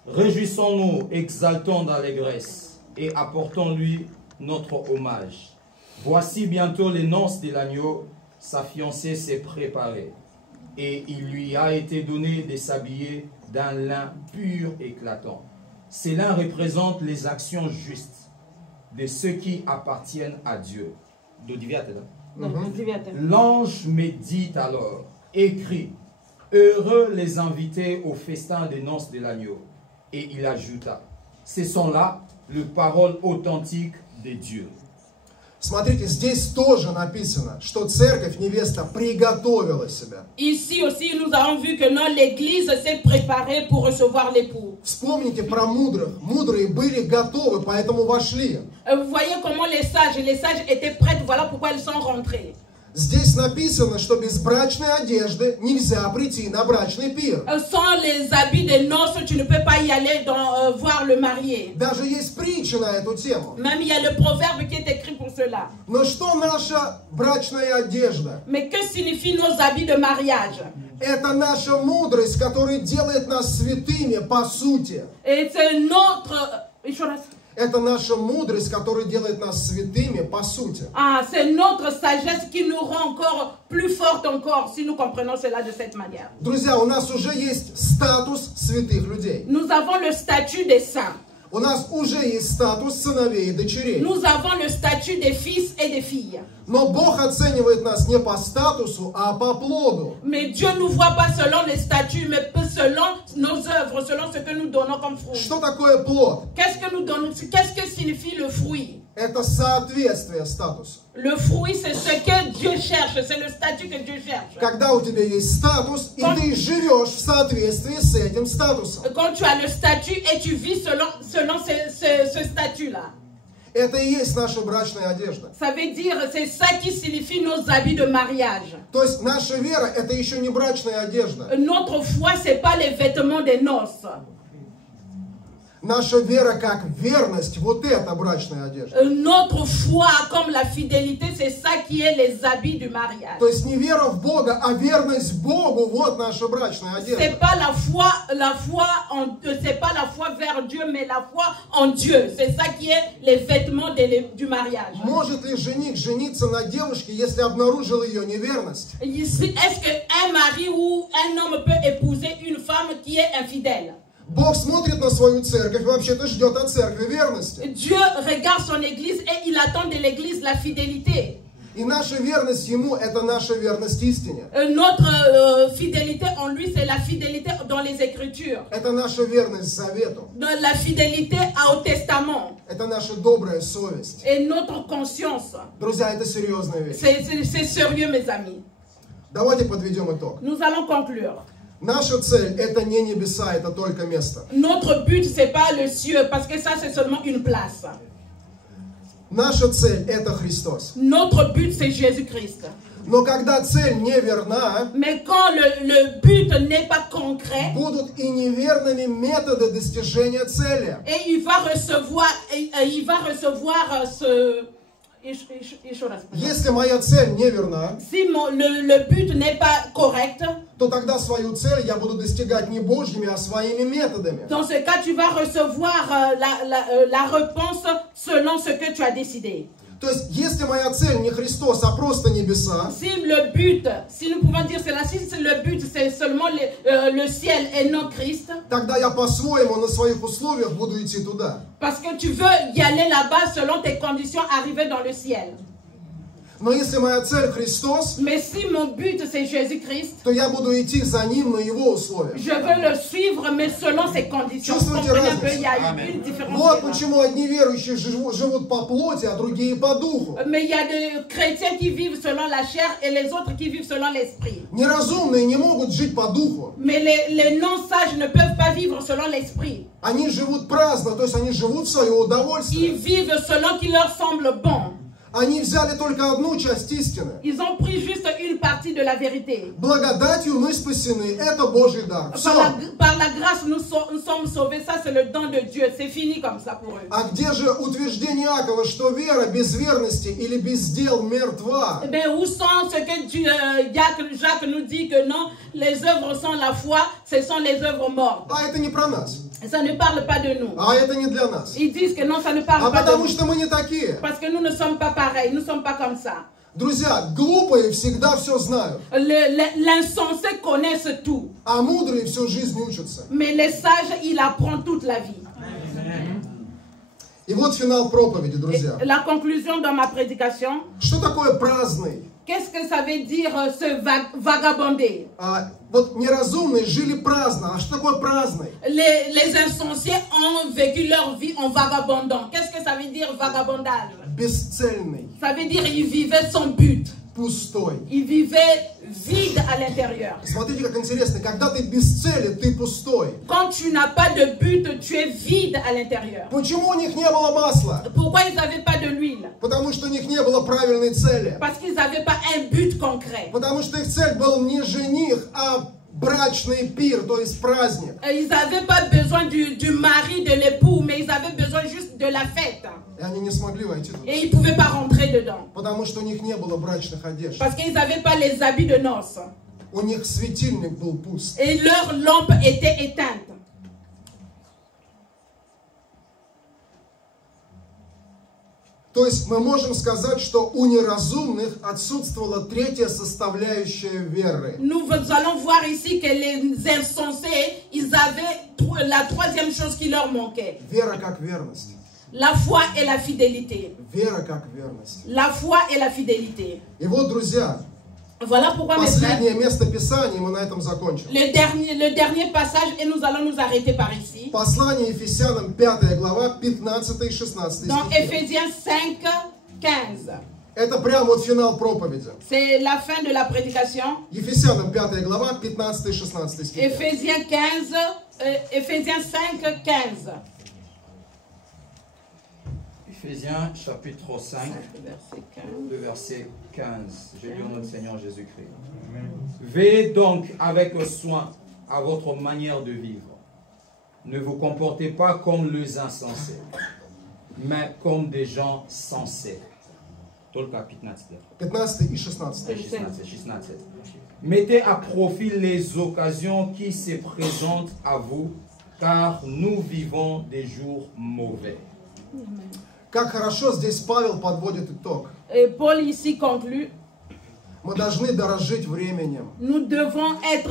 Réjouissons-nous, exaltons d'allégresse et apportons-lui notre hommage. Voici bientôt les noces de l'agneau, sa fiancée s'est préparée. Et il lui a été donné de s'habiller d'un lin pur éclatant. Ces lins représentent les actions justes de ceux qui appartiennent à Dieu. L'ange me dit alors, écrit, heureux les invités au festin des noces de l'agneau. Et il ajouta, ce sont là les paroles authentiques de Dieu. Смотрите, здесь тоже написано, что церковь, невеста, приготовила себя. Ici aussi, nous avons vu que non, l'église s'est préparée pour recevoir l'époux. Вспомните про мудрых. Мудрые были готовы, поэтому вошли. Vous voyez comment les sages étaient prêtes, voilà pourquoi ils sont rentrés. Здесь написано, что без брачной одежды нельзя прийти на брачный пир. Sans les habits de noces, tu ne peux pas y aller voir le marié. Даже есть притча на эту тему. Même il y a le proverbe qui est écrit pour cela. Но что наша брачная одежда? Mais que signifient nos habits de mariage? Это наша мудрость, которая делает нас святыми по сути. Et c'est notre... Это наша мудрость, которая делает нас святыми по сути. Ah, c'est notre sagesse qui nous rend encore plus forte encore si nous comprenons cela de cette manière. Друзья, у нас уже есть статус святых людей. Nous avons le statut des saints. У нас уже есть статус сыновей и дочерей. Nous avons le statut des fils et des filles. Но Бог оценивает нас не по статусу, а по плоду. Mais Dieu ne nous voit pas selon les statuts, mais selon nos œuvres, selon ce que nous donnons comme fruit. Что такое плод? Qu'est-ce que nous donnons? Qu'est-ce que signifie le fruit? Это соответствие статусу. Le fruit, c'est ce que Dieu cherche, c'est le statut que Dieu cherche. Когда у тебя есть статус, и ты живешь в соответствии с этим статусом. Quand tu as le statut et tu vis selon ce statut-là. Это и есть наша брачная одежда. Ça veut dire, c'est ça qui signifie nos habits de mariage. То есть наша вера – это еще не брачная одежда. Notre foi, c'est pas les vêtements des noces. Наша вера как верность, вот это брачная одежда. Notre foi comme la fidélité, c'est ça qui est les habits du mariage. То есть не вера в Бога, а верность Богу, вот наша брачная одежда. C'est pas c'est pas la foi vers Dieu, mais la foi en Dieu. C'est ça qui est les vêtements du mariage. Может ли жених жениться на девушке, если обнаружил ее неверность? Est-ce qu'un mari ou un homme peut épouser une femme qui est infidèle? Бог смотрит на свою церковь и вообще-то ждет от церкви верности. Dieu regarde son église et il attend de l'église la fidélité. И наша верность Ему – это наша верность истине. Notre fidélité en lui, c'est la fidélité dans les Écritures. Это наша верность завету. La fidélité au Testament. Это наша добрая совесть. Et notre conscience. Друзья, это серьезная вещь. C'est sérieux, mes amis. Давайте подведем итог. Nous allons conclure. Наша цель – это не небеса, это только место. Notre but, c'est pas le ciel, parce que ça, c'est seulement une place. Наша цель – это Христос. Notre but, c'est Jésus-Christ. Но когда цель неверна, Mais quand le but n'est pas concret, будут и неверными методы достижения цели. et il va recevoir ce... Если моя цель неверна, Si le but n'est pas correct, то тогда свою цель я буду достигать не Божьими, а своими методами. dans ce cas, tu vas recevoir la réponse selon ce que tu as décidé. То есть, если моя цель не Христос, а просто небеса, Si le but, si nous pouvons dire cela, si le but c'est seulement le ciel et non Christ, тогда я по-своему на своих условиях буду идти туда. parce que tu veux y aller là-bas selon tes conditions, arriver dans le ciel. Но если моя цель Христос, Mais si mon but c'est Jésus-Christ, то я буду идти за Ним на Его условиях. je veux le suivre, mais selon ses conditions. Vous Чувствуете comprenez un peu, разницу? il y a une différence. Вот почему одни верующие живут по плоти, а другие по духу. Mais il y a des chrétiens qui vivent selon la chair et les autres qui vivent selon l'esprit. Неразумные не могут жить по духу. Mais les non-sages ne peuvent pas vivre selon l'esprit. Они живут праздно, то есть они живут в свое Ils удовольствие. vivent selon qui leur semble bon. Они взяли только одну часть истины. Ils ont pris juste une partie de la vérité. Благодатью мы спасены. Это Божий дар. Все. Par la grâce, nous sommes sauvés. Ça, c'est le don de Dieu. C'est fini comme ça pour eux. А где же утверждение Иакова, что вера без верности или без дел мертва? Eh bien, où sont ce que Jacques nous dit que non, les œuvres sans la foi, ce sont les œuvres mortes. А это не про нас. Ça ne parle pas de nous. А это не для нас. Ils disent que non, ça ne parle А pas de потому nous. что мы не такие. Parce que nous ne sommes pas pareils. Nous ne sommes pas comme ça. Друзья, глупые всегда все знают. L'insensé connaissent tout. А мудрые всю жизнь учатся. Mais les sages, ils apprennent toute la vie. И вот финал проповеди, друзья. La conclusion dans ma prédication, Что такое праздный? qu'est-ce que ça veut dire se vagabonder? Вот неразумные жили праздно. А что такое праздный? Les insensés ont vécu leur vie en vagabondant. Qu'est-ce que ça veut dire vagabondage? Бесцельный, Ça veut dire ils vivaient sans but. пустой. Ils vivaient vide à l'intérieur. Смотрите, как интересно. Когда ты без цели, ты пустой. Quand tu n'as pas de but, tu es vide à l'intérieur. Почему у них не было масла? Pourquoi ils n'avaient pas de l'huile? Потому что у них не было правильной цели. Parce qu'ils n'avaient pas un but concret. Потому что их цель был не жених, а брачный пир, то есть праздник. Ils n'avaient pas besoin du mari, de l'époux, mais ils avaient besoin juste de la fête. И они не смогли войти туда. Et ils ne pouvaient pas rentrer dedans. Потому что у них не было брачных одежд. Parce qu'ils n'avaient pas les habits de noces. У них светильник был пуст. Et leur lampe était éteinte. То есть мы можем сказать, что у неразумных отсутствовала третья составляющая веры. Nous allons voir ici que les insensés, ils avaient la troisième chose qui leur manquait. Вера как верность. La foi et la fidélité. Вера как верность. La foi et la fidélité. И вот, друзья, Voilà pourquoi, mes frères, последнее место Писания, мы на этом закончим. le dernier passage, et nous allons nous arrêter par ici. Послание Ефесянам, 5 глава, 15 и 16 Dans стихи. Éphésiens 5, 15. Это прям вот финал проповеди. C'est la fin de la prédication. Ефесянам, 5 глава, 15 и 16 стихи. Éphésiens 5, 15. Éphésiens chapitre 5, Verset 15. le verset 15. J'ai lu notre Seigneur Jésus-Christ. Veillez donc avec soin à votre manière de vivre. Ne vous comportez pas comme les insensés, mais comme des gens sensés. Только 15. 15 и 16. 16. Mettez à profit les occasions qui se présentent à vous, car nous vivons des jours mauvais. Как хорошо здесь Павел подводит итог. Et Paul ici conclut, Мы должны дорожить временем. nous devons être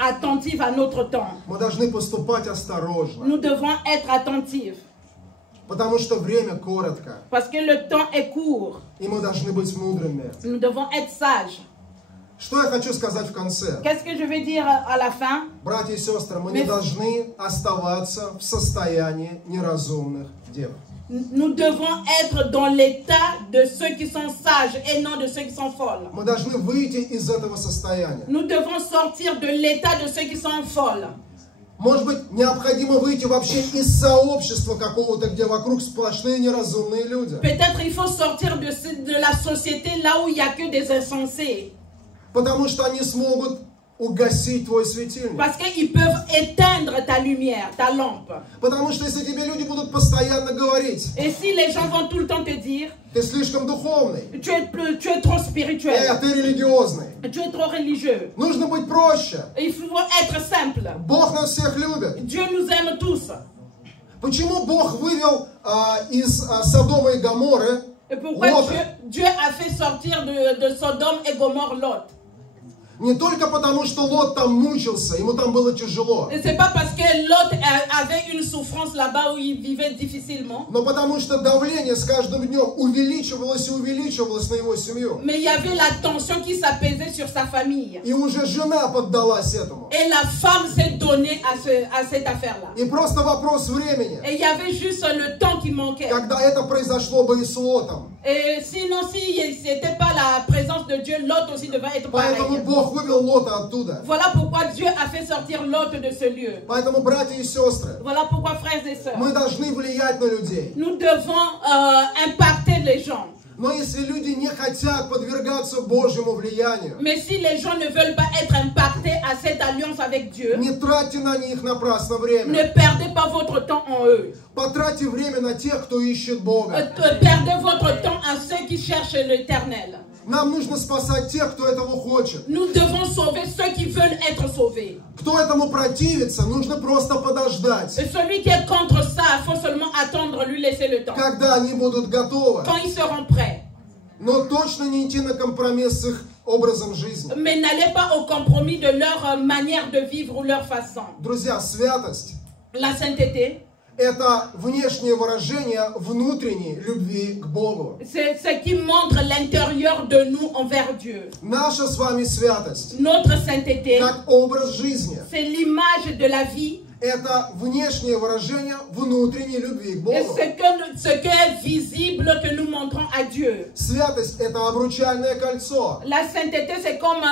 attentifs à notre temps. Мы должны поступать осторожно. Nous devons être attentifs. Потому что время коротко, Parce que le temps est court. и мы должны быть мудрыми. Nous devons être sages. Что я хочу сказать в конце? Qu'est-ce que je vais dire à la fin? Братья и сестры, мы не должны оставаться в состоянии неразумных дев. Nous devons être dans l'état de ceux qui sont sages et non de ceux qui sont folles. Мы должны выйти из этого состояния. Nous devons sortir de l'état de ceux qui sont folles. Может быть, необходимо выйти вообще из сообщества какого-то, где вокруг сплошные неразумные люди. Peut-être il faut sortir de la société là où il n'y a que des insensés. Потому что они смогут угасить твой светильник. Parce qu'ils peuvent éteindre ta lumière, ta lampe. Потому что если тебе люди будут постоянно говорить, Et si les gens vont tout le temps te dire, ты слишком духовный, tu es trop spirituel, ты религиозный, tu es trop religieux. нужно быть проще. Il faut être simple. Бог нас всех любит. Dieu nous aime tous. Почему Бог вывел из Содома и Гоморры Et pourquoi Лота? Dieu a fait sortir de Sodome et Gomorrhe Lot? Не только потому, что Лот там мучился, ему там было тяжело, Et c'est pas parce que Lot avait une souffrance là-bas où il vivait difficilement, но потому что давление с каждым днем увеличивалось и увеличивалось на его семью. mais il y avait la tension qui s'apaisait sur sa famille. И уже жена поддалась этому. Et la femme s'est donnée à cette affaire-là. И просто вопрос времени, Et il y avait juste le temps qui manquait. когда это произошло бы и с Лотом. Et sinon, si ce n'était pas la présence de Dieu, Lot aussi devait être Поэтому pareil. Бог вывел Лота оттуда. Voilà pourquoi Dieu a fait sortir Lot de ce lieu. Поэтому, братья и сестры, Voilà pourquoi, frères et sœurs, мы должны влиять на людей. nous devons impacter les gens. Но если люди не хотят подвергаться Божьему влиянию, Mais si les gens ne veulent pas être impactés à cette alliance avec Dieu, не тратьте на них напрасно время. ne perdez pas votre temps en eux. Потратьте время на тех, кто ищет Бога. Perdez votre temps à ceux qui cherchent l'éternel. Нам нужно спасать тех, кто этого хочет. Nous devons sauver ceux qui veulent être sauvés. Кто этому противится, нужно просто подождать, Et celui qui est contre ça, il faut seulement attendre, lui laisser le temps. когда они будут готовы. Quand ils seront prêts. Но точно не идти на компромисс с их образом жизни. Mais n'allez pas au compromis de leur manière de vivre ou leur façon. Друзья, святость La sainteté, – это внешнее выражение внутренней любви к Богу. c'est ce qui montre l'intérieur de nous envers Dieu. Наша с вами святость, Notre sainteté, как образ жизни, c'est l'image de la vie. это внешнее выражение внутренней любви к Et Богу. ce qui est visible que nous montrons à Dieu. Святость – это обручальное кольцо, La sainteté, c'est comme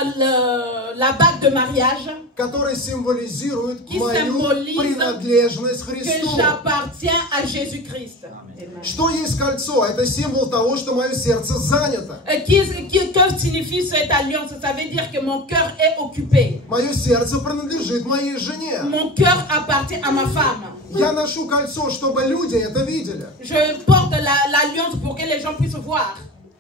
la bague de mariage, которое символизирует Qui мою symbolise принадлежность que Христу. j'appartiens à Jésus-Christ. Что есть кольцо? Это символ того, что мое сердце занято. Que signifie cette alliance? Ça veut dire que mon cœur est occupé. Мое сердце принадлежит моей жене. Mon cœur appartient à ma femme. Я ношу кольцо, чтобы люди это видели. Je porte l'alliance pour que les gens puissent voir.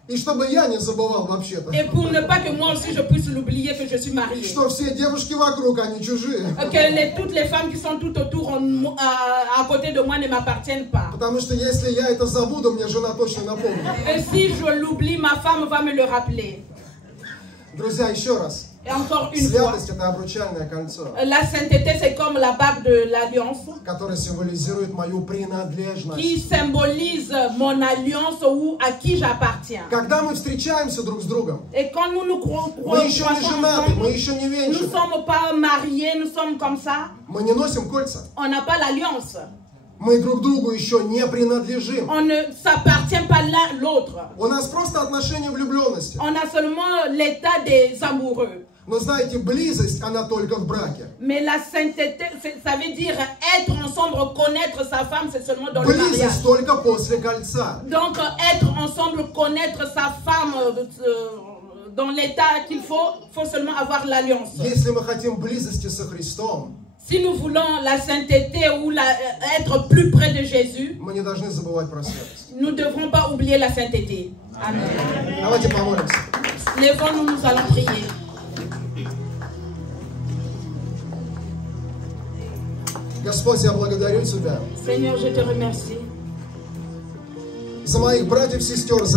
И чтобы я не забывал вообще-то, Et pour ne pas que moi aussi je puisse l'oublier que je suis mariée. что все девушки вокруг, они чужие. Que toutes les femmes qui sont tout autour à côté de moi ne m'appartiennent pas. Потому что если я это забуду, мне жена точно напомнит. Et si je l'oublie, ma femme va me le rappeler. Друзья, еще раз. Et encore une fois, Святость – это обручальное кольцо, la sainteté c'est comme la bague de l'alliance которое символизирует мою принадлежность. qui symbolise mon alliance ou à qui j'appartiens. Когда мы встречаемся друг с другом, Et quand nous nous мы еще не croisons женаты, мы ensemble, еще не nous ne венчаны, sommes pas mariés, nous sommes comme ça, мы не носим кольца, on n'a pas l'alliance. мы друг другу еще не принадлежим. On ne s'appartient pas l'un l'autre. У нас просто отношения влюбленности. On a seulement l'état des amoureux. Но знаете, близость, она только в браке. Mais la sainteté, ça veut dire être ensemble, connaître sa femme, c'est seulement dans le mariage. Близость только после кольца. Donc être ensemble, connaître sa femme dans l'état qu'il faut seulement avoir l'alliance. Если мы хотим близости со Христом, Si nous voulons la sainteté ou être plus près de Jésus, мы не должны забывать про святость. nous ne devrons pas oublier la sainteté. Amen. Давайте помолимся. Lèvons-nous, nous allons prier. Господь, я благодарю Тебя Seigneur, je te remercie за моих братьев и сестер, за